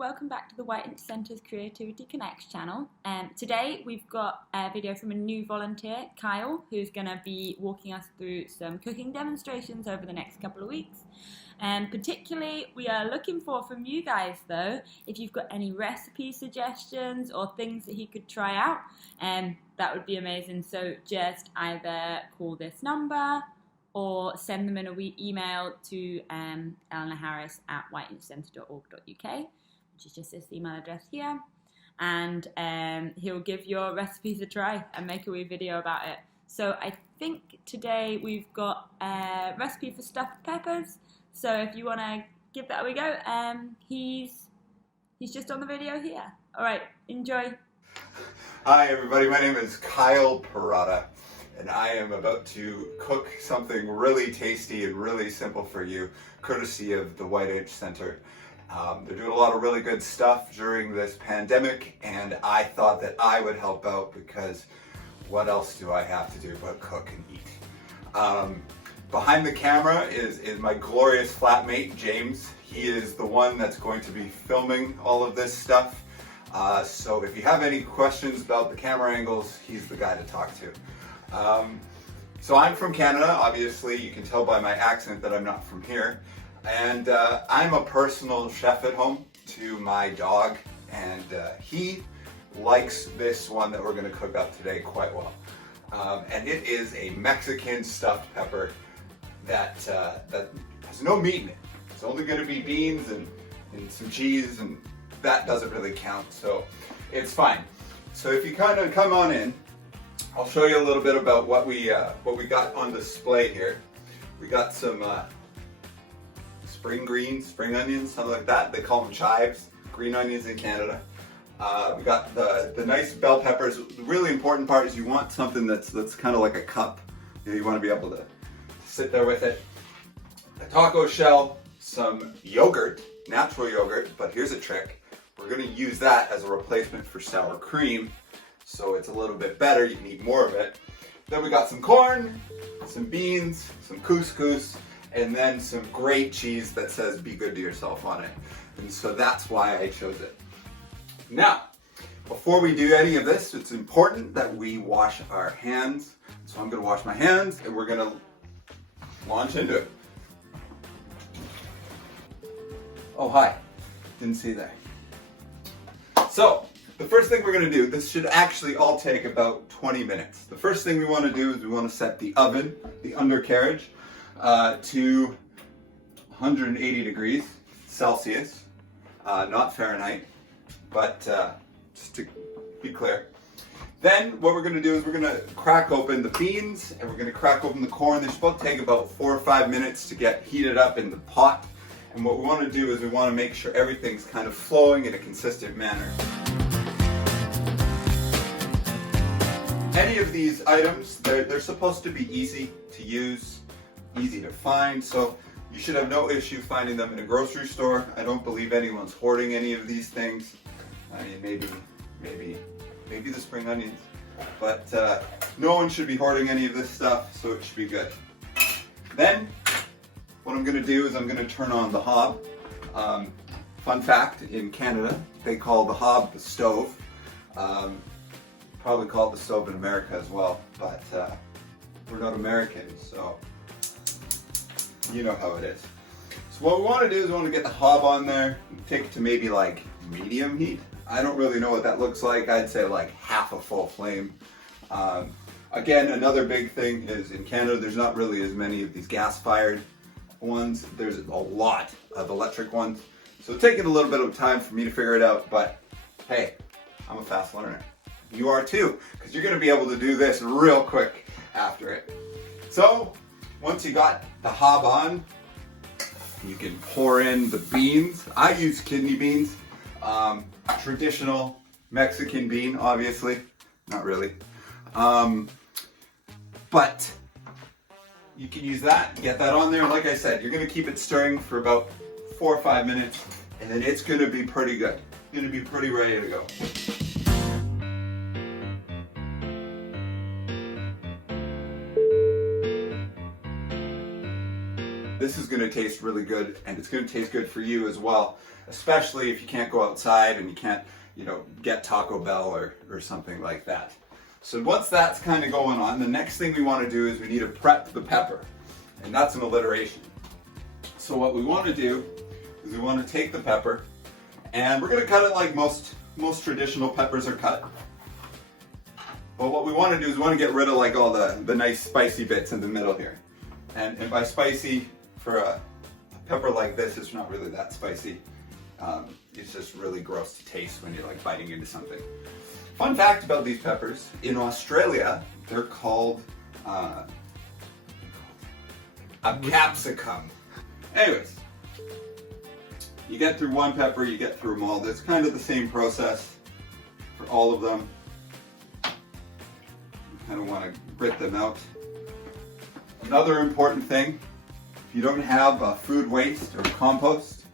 welcome back to the Whiteinch Centre's Creativity Connects channel. Today we've got a video from a new volunteer, Kyle, who's going to be walking us through some cooking demonstrations over the next couple of weeks. Particularly, we are looking for from you guys though, if you've got any recipe suggestions or things that he could try out, that would be amazing. So just either call this number or send them in a wee email to elenaharris@whiteinchcentre.org.uk, which is just this email address here, and he'll give your recipes a try and make a wee video about it. So I think today we've got a recipe for stuffed peppers, so if you want to give that a wee go, he's just on the video here. Alright, enjoy. Hi everybody, my name is Kyle Parada, and I am about to cook something really tasty and really simple for you, courtesy of the Whiteinch Centre. They're doing a lot of really good stuff during this pandemic, and I thought that I would help out because what else do I have to do but cook and eat? Behind the camera is my glorious flatmate, James. He is the one that's going to be filming all of this stuff. So if you have any questions about the camera angles, he's the guy to talk to. So I'm from Canada, obviously you can tell by my accent that I'm not from here, and I'm a personal chef at home to my dog, and he likes this one that we're going to cook up today quite well. And it is a Mexican stuffed pepper that has no meat in it. It's only going to be beans and some cheese, and that doesn't really count, so it's fine. So if you kind of come on in, I'll show you a little bit about what we got on display here. We got some spring greens, spring onions, something like that. They call them chives, green onions in Canada. We got the nice bell peppers. The really important part is you want something that's kind of like a cup. You want to be able to sit there with it. A taco shell, some yogurt, natural yogurt, but here's a trick. We're going to use that as a replacement for sour cream, so it's a little bit better. You can eat more of it. Then we got some corn, some beans, some couscous, and then some great cheese that says "Be good to yourself" on it. And so that's why I chose it. Now, before we do any of this, it's important that we wash our hands. So I'm going to wash my hands, and we're going to launch into it. Oh, hi. Didn't see that. So, the first thing we're going to do, this should actually all take about 20 minutes. The first thing we want to do is we want to set the oven, the undercarriage, to 180 degrees Celsius, not Fahrenheit, but just to be clear. Then what we're going to do is we're going to crack open the beans and we're going to crack open the corn. They're supposed to take about 4 or 5 minutes to get heated up in the pot. And what we want to do is we want to make sure everything's kind of flowing in a consistent manner. Any of these items, they're supposed to be easy to use, easy to find, so you should have no issue finding them in a grocery store. I don't believe anyone's hoarding any of these things. I mean, maybe the spring onions, but no one should be hoarding any of this stuff, so it should be good. Then, what I'm going to do is I'm going to turn on the hob. Fun fact, in Canada, they call the hob the stove. Probably call it the stove in America as well, but we're not Americans, so you know how it is. So what we want to do is we want to get the hob on there, take it to maybe like medium heat. I don't really know what that looks like. I'd say like half a full flame. Again, another big thing is in Canada, there's not really as many of these gas-fired ones. There's a lot of electric ones. So it's taking a little bit of time for me to figure it out, but hey, I'm a fast learner. You are too, because you're going to be able to do this real quick after it. So once you got the hob on, you can pour in the beans. I use kidney beans, traditional Mexican bean, obviously, not really, but you can use that, get that on there. Like I said, you're going to keep it stirring for about 4 or 5 minutes, and then it's going to be pretty good. It's going to be pretty ready to go. this is going to taste really good, and it's going to taste good for you as well, especially if you can't go outside and you can't, get Taco Bell or something like that. So once that's kind of going on, the next thing we want to do is we need to prep the pepper, and that's an alliteration. So what we want to do is we want to take the pepper, and we're going to cut it like most traditional peppers are cut. But what we want to do is we want to get rid of like all the nice spicy bits in the middle here. And by spicy, for a pepper like this, it's not really that spicy. It's just really gross to taste when you're like biting into something. Fun fact about these peppers, in Australia, they're called a capsicum. Anyways, you get through one pepper, you get through them all. It's kind of the same process for all of them. You kind of want to grit them out. Another important thing, if you don't have food waste or compost,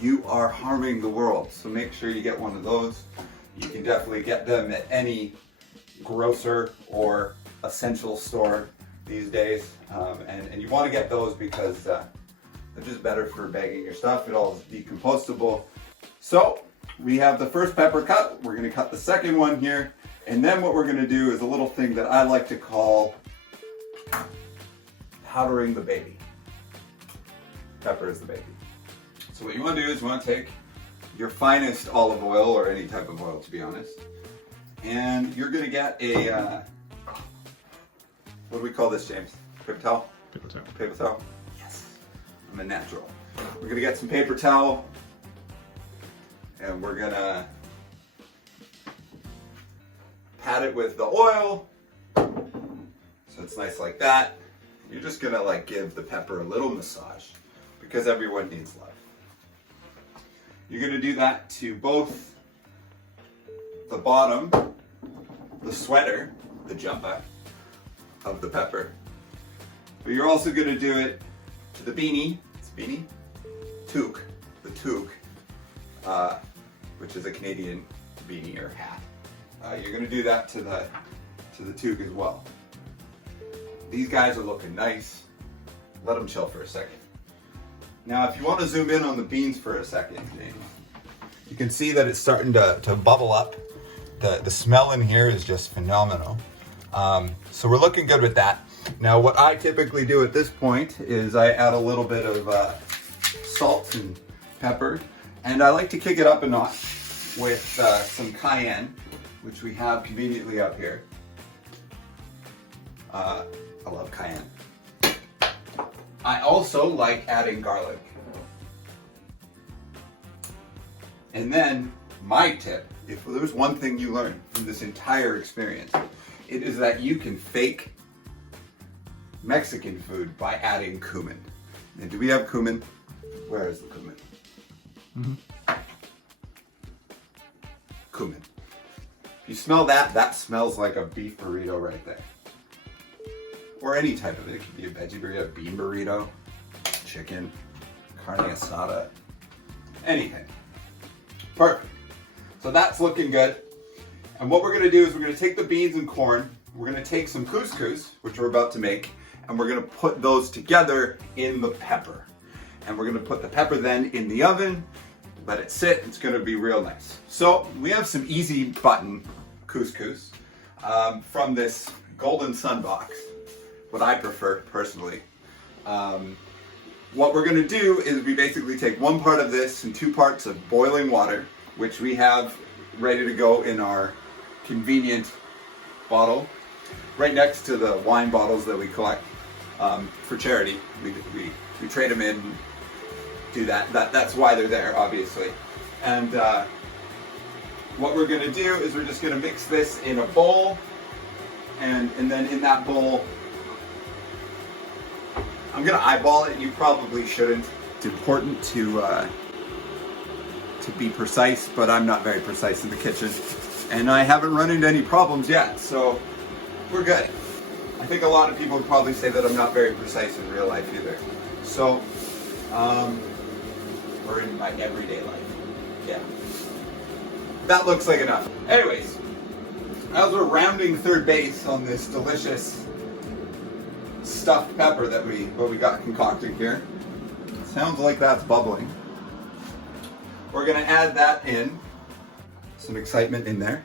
you are harming the world. So make sure you get one of those. You can definitely get them at any grocer or essential store these days. And you want to get those because they're just better for bagging your stuff. It all is decompostable. So we have the first pepper cut. We're going to cut the second one here. And then what we're going to do is a little thing that I like to call powdering the baby. Pepper is the baby. So what you want to do is you want to take your finest olive oil, or any type of oil to be honest, and you're going to get a, what do we call this, James? Paper towel? Paper towel. Paper towel? Yes. I'm a natural. We're going to get some paper towel, and we're going to pat it with the oil, so it's nice like that. You're just going to like give the pepper a little massage, because everyone needs love. You're going to do that to both the bottom, the sweater, the jumper of the pepper. But you're also going to do it to the beanie. It's beanie? Toque. The toque, which is a Canadian beanie or hat. You're going to do that to the toque as well. These guys are looking nice. Let them chill for a second. Now, if you want to zoom in on the beans for a second, you can see that it's starting to bubble up. The smell in here is just phenomenal. So we're looking good with that. Now, what I typically do at this point is I add a little bit of salt and pepper, and I like to kick it up a notch with some cayenne, which we have conveniently up here. I love cayenne. I also like adding garlic. And then, my tip, if there's one thing you learn from this entire experience, it is that you can fake Mexican food by adding cumin. And do we have cumin? Where is the cumin? Mm-hmm. Cumin. If you smell that, that smells like a beef burrito right there. Or any type of it. It could be a veggie burrito, bean burrito, chicken, carne asada, anything. Perfect. So that's looking good. And what we're going to do is we're going to take the beans and corn, we're going to take some couscous, which we're about to make, and we're going to put those together in the pepper. And we're going to put the pepper then in the oven, let it sit. It's going to be real nice. So we have some easy button couscous from this Golden Sun box. What I prefer personally. What we're going to do is we basically take one part of this and 2 parts of boiling water, which we have ready to go in our convenient bottle, right next to the wine bottles that we collect for charity. We trade them in, do that. That's why they're there, obviously. And what we're going to do is we're just going to mix this in a bowl, and then in that bowl, I'm going to eyeball it. You probably shouldn't. It's important to be precise, but I'm not very precise in the kitchen. And I haven't run into any problems yet, so we're good. I think a lot of people would probably say that I'm not very precise in real life either. So, or in my everyday life. Yeah. That looks like enough. Anyways, as we're rounding third base on this delicious stuffed pepper that we got concocted here, Sounds like that's bubbling. We're gonna add that in. Some excitement in there.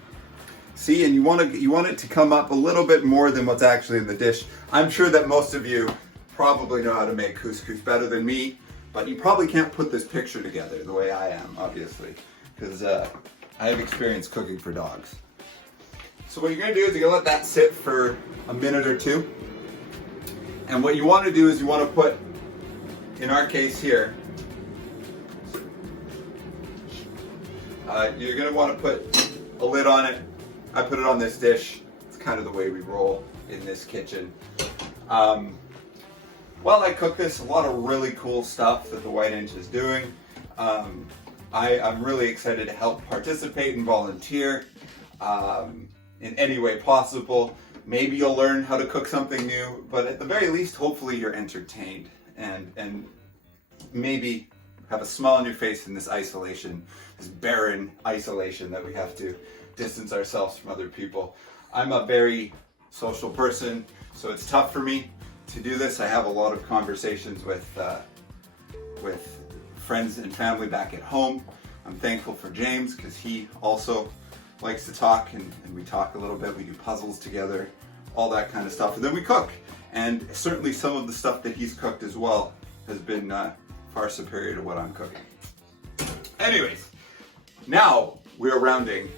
See, and you want it to come up a little bit more than what's actually in the dish. I'm sure that most of you probably know how to make couscous better than me, but you probably can't put this picture together the way I am, obviously, because I have experience cooking for dogs. So what you're gonna do is you're gonna let that sit for a minute or two. And what you want to do is you want to put, in our case here, you're going to want to put a lid on it. I put it on this dish. It's kind of the way we roll in this kitchen. While I cook this, a lot of really cool stuff that the Whiteinch is doing. I'm really excited to help participate and volunteer in any way possible. Maybe you'll learn how to cook something new, but at the very least, hopefully you're entertained and maybe have a smile on your face in this isolation, this barren isolation that we have to distance ourselves from other people. I'm a very social person, so it's tough for me to do this. I have a lot of conversations with friends and family back at home. I'm thankful for James because he also likes to talk, and we talk a little bit. We do puzzles together, all that kind of stuff, and then we cook. And certainly some of the stuff that he's cooked as well has been far superior to what I'm cooking. Anyways, now we're rounding.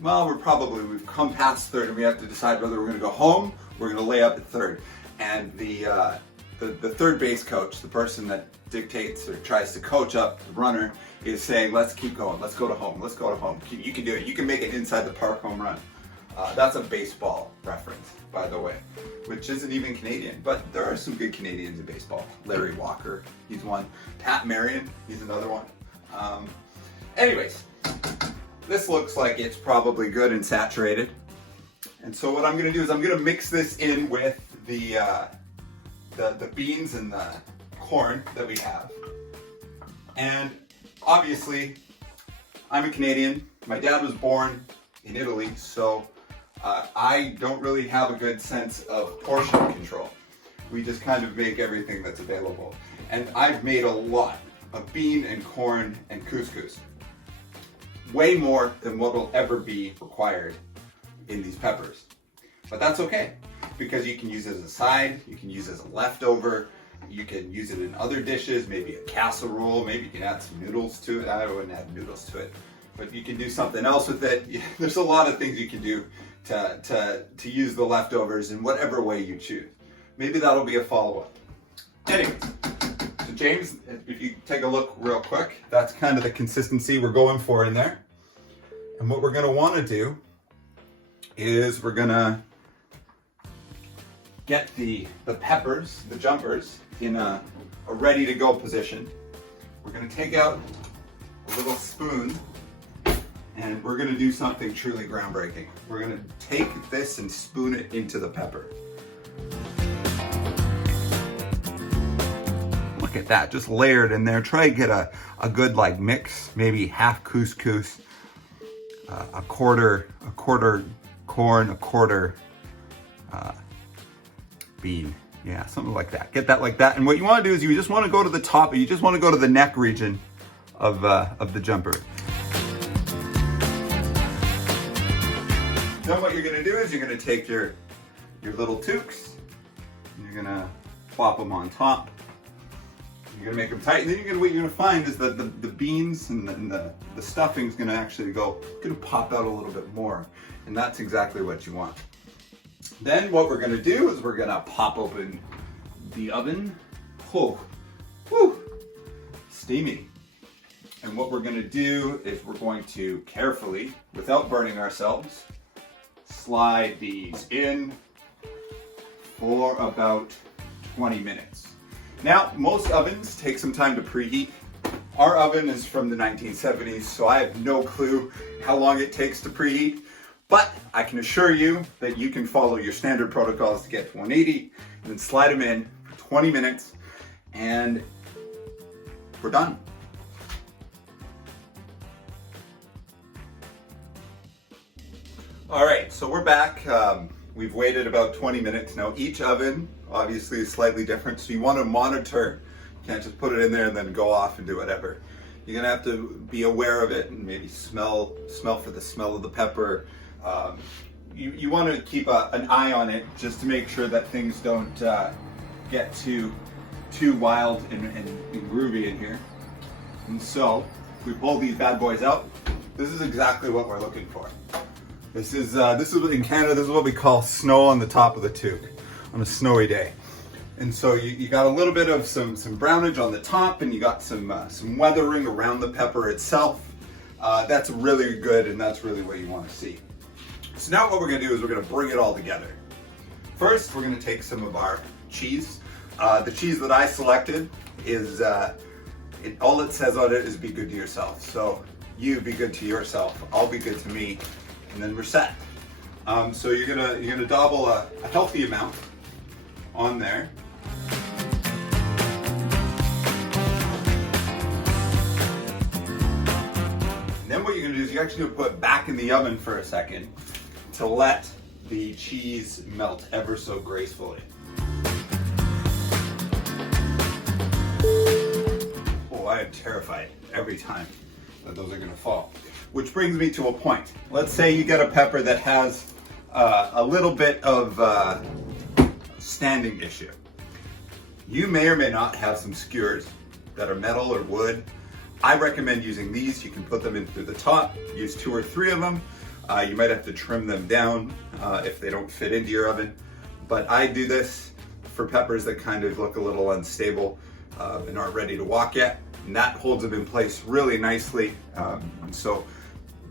Well, we've come past third, and we have to decide whether we're going to go home. We're going to lay up at third, and the third base coach, the person that dictates or tries to coach up the runner, is saying, let's keep going, let's go to home, let's go to home. You can do it, you can make it inside the park home run. That's a baseball reference, by the way, which isn't even Canadian, but there are some good Canadians in baseball. Larry Walker, he's one. Pat Marion, he's another one. Anyways, this looks like it's probably good and saturated. And so what I'm gonna do is I'm gonna mix this in with the beans and the corn that we have. And obviously, I'm a Canadian. My dad was born in Italy, so I don't really have a good sense of portion control. We just kind of make everything that's available. And I've made a lot of bean and corn and couscous. Way more than what will ever be required in these peppers. But that's okay, because you can use it as a side, you can use it as a leftover, you can use it in other dishes, maybe a casserole, maybe you can add some noodles to it. I wouldn't add noodles to it, but you can do something else with it. There's a lot of things you can do to use the leftovers in whatever way you choose. Maybe that'll be a follow-up. Anyways, so James, if you take a look real quick, that's kind of the consistency we're going for in there. And what we're gonna wanna do is we're gonna get the peppers, the jumpers, in a ready to go position. We're gonna take out a little spoon and we're gonna do something truly groundbreaking. We're gonna take this and spoon it into the pepper. Look at that, just layered in there. Try to get a good like mix, maybe half couscous, a quarter corn, a quarter bean. Yeah, something like that. Get that like that. And what you want to do is you just want to go to the top, you just want to go to the neck region of the jumper. Then what you're going to do is you're going to take your little toques, you're going to plop them on top. You're going to make them tight, and then what you're going to find is that the beans and the stuffing is going to actually going to pop out a little bit more. And that's exactly what you want. Then what we're going to do is we're going to pop open the oven. Oh, whew, steamy. And what we're going to do is we're going to carefully, without burning ourselves, slide these in for about 20 minutes. Now, most ovens take some time to preheat. Our oven is from the 1970s, so I have no clue how long it takes to preheat. But I can assure you that you can follow your standard protocols to get to 180 and then slide them in for 20 minutes and we're done. All right, so we're back. We've waited about 20 minutes now. Each oven obviously is slightly different, so you want to monitor can't just put it in there and then go off and do whatever. You're gonna have to be aware of it and maybe smell for the smell of the pepper. You want to keep an eye on it just to make sure that things don't get too wild and groovy in here. And so, if we pull these bad boys out, this is exactly what we're looking for. This is in Canada, this is what we call snow on the top of the toque on a snowy day. And so you got a little bit of some brownage on the top, and you got some weathering around the pepper itself. That's really good, and that's really what you want to see. So now what we're going to do is we're going to bring it all together. First, we're going to take some of our cheese. The cheese that I selected is, all it says on it is be good to yourself. So you be good to yourself, I'll be good to me, and then we're set. So you're gonna dabble a healthy amount on there. And then what you're gonna do is you're actually gonna put it back in the oven for a second to let the cheese melt ever so gracefully. Oh, I am terrified every time that those are gonna fall. Which brings me to a point. Let's say you get a pepper that has a little bit of standing issue. You may or may not have some skewers that are metal or wood. I recommend using these. You can put them in through the top, use 2 or 3 of them. You might have to trim them down if they don't fit into your oven. But I do this for peppers that kind of look a little unstable and aren't ready to walk yet. And that holds them in place really nicely. So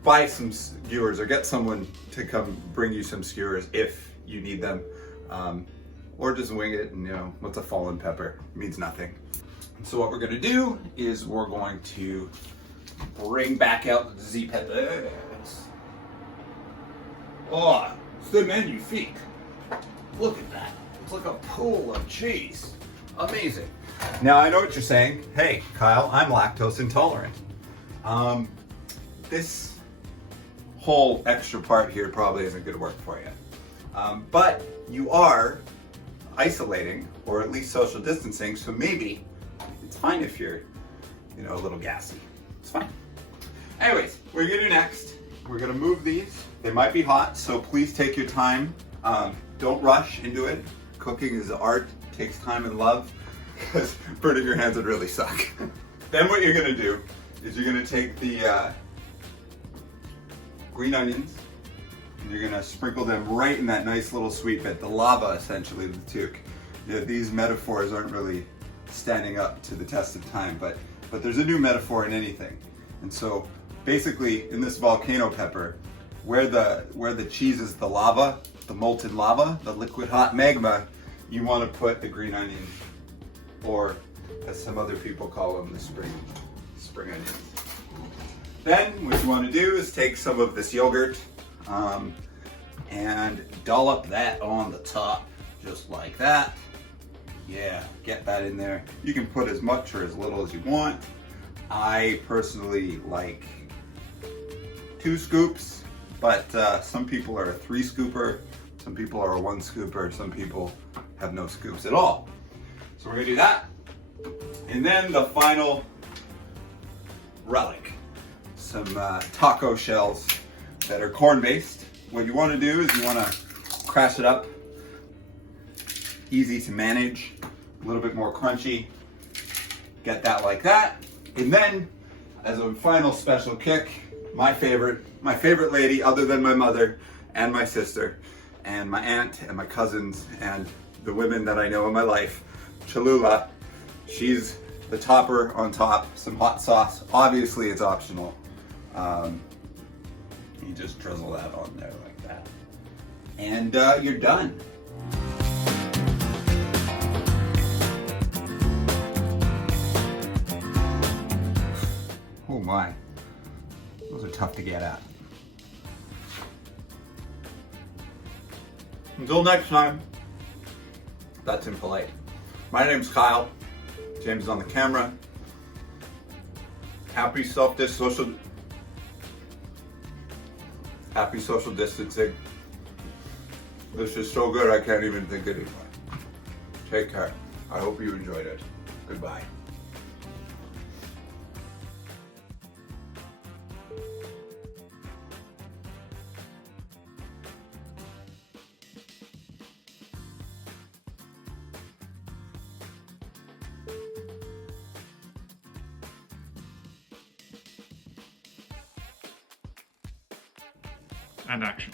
buy some skewers or get someone to come bring you some skewers if you need them. Or just wing it, and what's a fallen pepper? It means nothing. So what we're gonna do is we're going to bring back out the Z peppers. Oh, c'est magnifique. Look at that. It's like a pool of cheese. Amazing. Now I know what you're saying. Hey, Kyle, I'm lactose intolerant. This whole extra part here probably isn't going to work for you. But you are isolating, or at least social distancing, so maybe it's fine if you're, a little gassy. It's fine. Anyways, what we're going to do next, we're going to move these. They might be hot, so please take your time. Don't rush into it. Cooking is art, takes time and love, because burning your hands would really suck. Then what you're going to do is you're going to take the green onions, and you're going to sprinkle them right in that nice little sweet bit, the lava essentially of the toque. These metaphors aren't really standing up to the test of time, but there's a new metaphor in anything. And so basically in this volcano pepper, where the cheese is the lava, the molten lava, the liquid hot magma, you want to put the green onion, or as some other people call them, the spring onions. Then what you want to do is take some of this yogurt and dollop that on the top, just like that. Yeah, get that in there. You can put as much or as little as you want. I personally like 2 scoops, but some people are a 3 scooper, some people are a 1 scooper, some people have no scoops at all. So we're gonna do that. And then the final relic, some taco shells that are corn-based. What you wanna do is you wanna crash it up, easy to manage, a little bit more crunchy. Get that like that. And then, as a final special kick, my favorite lady, other than my mother and my sister and my aunt and my cousins and the women that I know in my life, Cholula. She's the topper on top, some hot sauce. Obviously it's optional. You just drizzle that on there like that. And you're done. Oh my, those are tough to get at. Until next time, that's impolite. My name's Kyle. James is on the camera. Happy social distancing. This is so good I can't even think anymore. Take care. I hope you enjoyed it. Goodbye. And action.